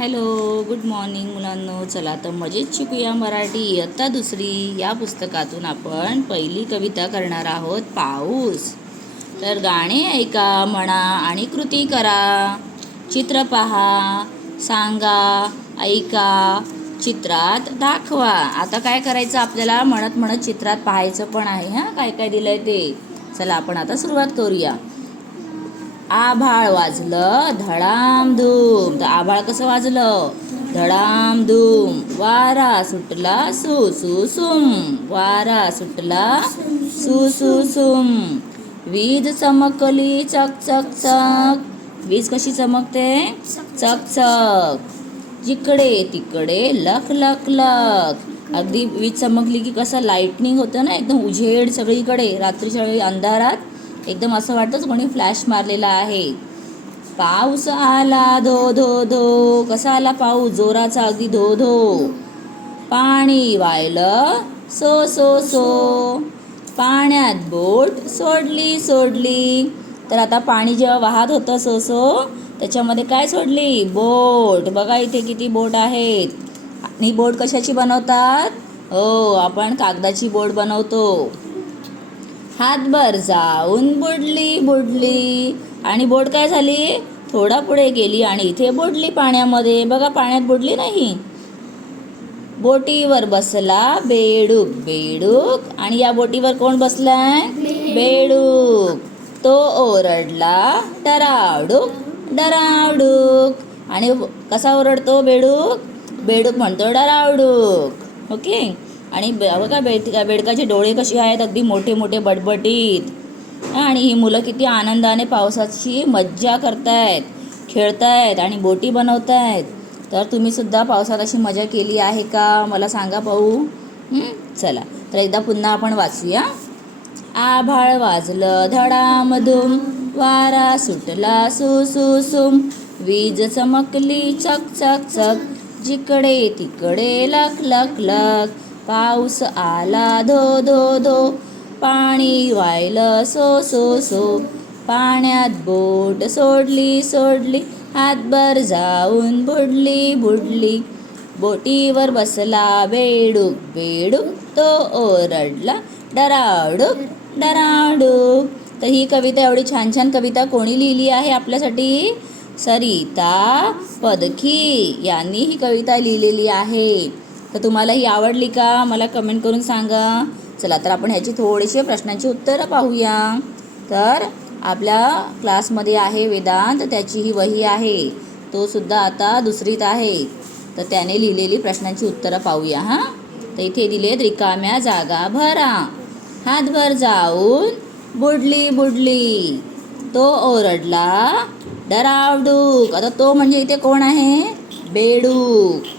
Hello, good morning मुलांनो. चला तर मजेत शिकूया मराठी इयत्ता दुसरी. या पुस्तकातून आपण पहिली कविता करणार आहोत, पाऊस. तर गाणे ऐका, म्हणा आणि कृती करा. चित्र पहा, सांगा, ऐका, चित्रात दाखवा. आता काय करायचं आपल्याला, म्हणत म्हणत चित्रात पाहायचं पण आहे. काय काय दिलंय ते. चला आपण आता सुरुवात करूया. आभाळ वाजलं धडामधूम. तर आभाळ कसं वाजलं, धडामधूम. वारा सुटला सु सु सुम. वारा सुटला सु सु सुम. वीज चमकली चक चक चक. वीज कशी चमकते, चक चक. जिकडे तिकडे लख लख लख. अगदी वीज चमकली की कसं लाईटनिंग होतं ना, एकदम उजेड सगळीकडे. रात्रीच्या वेळी अंधारात एकदम असं वाटतं कोणी फ्लॅश मारलेला आहे. पाऊस आला धो धो धो. कसा आला पाऊस, जोराचा अगदी धो धो. पाणी वाहिलं सो सो सो. पाण्यात बोट सोडली सोडली. तर आता पाणी जेव्हा वाहत होतं सो सो, त्याच्यामध्ये काय सोडली, बोट. बघा इथे किती बोट आहेत. आणि बोट कशाची बनवतात, हो आपण कागदाची बोट बनवतो. हातभर जाऊन बुडली बुडली. आणि बोट काय झाली, थोडा पुढे गेली आणि इथे बुडली पाण्यामध्ये. बघा पाण्यात बुडली नाही. बोटीवर बसला बेडूक बेडूक. आणि या बोटीवर कोण बसलाय, बेडूक. तो ओरडला डरावडूक डरावडूक. आणि कसा ओरडतो बेडूक, बेडूक म्हणतो डरावडूक. ओके. आणि बघा बेडकाचे डोळे कसे आहेत, अगदी मोठे मोठे बटबटीत. आणि ही मुलं किती आनंदाने पावसाची मज्जा करतायत, खेळतायत आणि बोटी बनवतायत. तर तुम्ही सुद्धा पावसात अशी मजा केली आहे का, मला सांगा पाहू. चला तर एकदा पुन्हा आपण वाचूया. आभाळ वाजलं धडामधूम. वारा सुटला सु सु सुम. वीज चमकली चक चक चक. जिकडे तिकडे लख लख लख. पाऊस आला धो धो धो. पाणी वाहिलं सो सो सो. पाण्यात बोट सोडली सोडली. हातभर जाऊन बुडली बुडली. बोटीवर बसला बेडूक बेडूक. तो ओरडला डरावडूक डरावडूक. तर ही कविता, एवढी छान छान कविता कोणी लिहिली आहे आपल्यासाठी, सरिता पदखी यांनी ही कविता लिहिलेली आहे. तर तुम्हाला ही आवडली का, मला कमेंट करून सांगा. चला तर आपण ह्याची थोडीशी प्रश्नांची उत्तरं पाहूया. तर आपल्या क्लासमध्ये आहे वेदांत, त्याची ही वही आहे. तो सुद्धा आता दुसरीत आहे. तर त्याने लिहिलेली प्रश्नांची उत्तरं पाहूया. तर इथे दिलेत, रिकाम्या जागा भरा. हातभर जाऊन बुडली बुडली. तो ओरडला डरावडूक. आता तो म्हणजे इथे कोण आहे, बेडूक.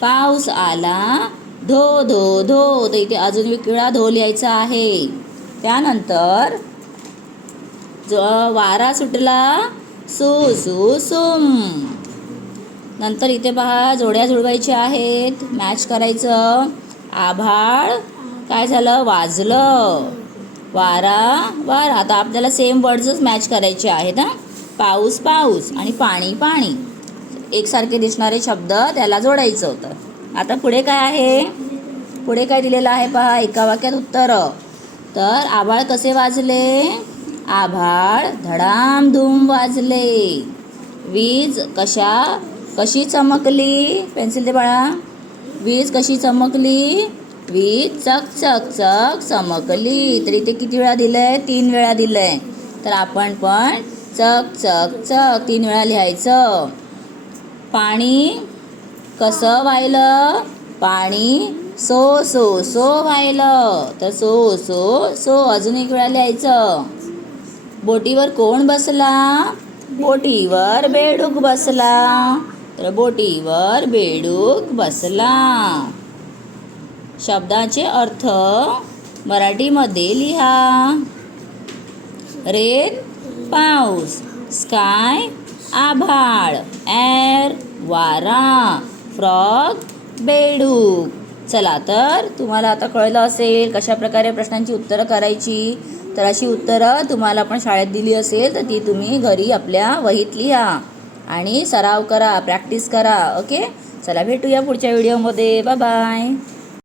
पाऊस आला धो धो धो. तर इथे अजून वेगळा धो लिहायचा आहे. त्यानंतर वारा सुटला सु सु सुम. नंतर इथे पहा जोड्या जुळवायच्या आहेत, मॅच करायचं. आभाळ काय झालं, वाजलं. वारा वारा. आता आपल्याला सेम वर्ड्सच मॅच करायचे आहेत. पाऊस पाऊस आणि पाणी पाणी. एकसारखे दिसणारे शब्द त्याला जोडायचं होतं. आता पुढे काय आहे, पुढे काय दिलेलं आहे पहा, एका वाक्यात उत्तर. तर आभाळ कसे वाजले, आभाळ धडामधूम वाजले. वीज कशी चमकली, पेन्सिल दे बाळा. वीज कशी चमकली, वीज चक चक चक चमकली. तर इथे किती वेळा दिलंय, 3 वेळा दिलंय. तर आपण पण चक चक चक 3 वेळा लिहायचं. पाणी कसं वाहिलं, पाणी सो सो सो वाहिलं. तर सो सो सो अजून 1 वेळा लिहायचं. बोटीवर कोण बसला, बोटीवर बेडूक बसला. तर बोटीवर बेडूक बसला. शब्दाचे अर्थ मराठीमध्ये लिहा. रेन पाऊस, स्काय आभाळ, एअर वारा, फ्रॉग बेडूक. चला तर तुम्हाला आता कळलं असेल कशा प्रकारे प्रश्नांची उत्तरं करायची. तर अशी उत्तरं तुम्हाला पण शाळेत दिली असेल तर ती तुम्ही घरी आपल्या वहीत लिहा. आणि सराव करा, प्रॅक्टिस करा. ओके, चला भेटूया पुढच्या व्हिडिओमध्ये. Bye bye.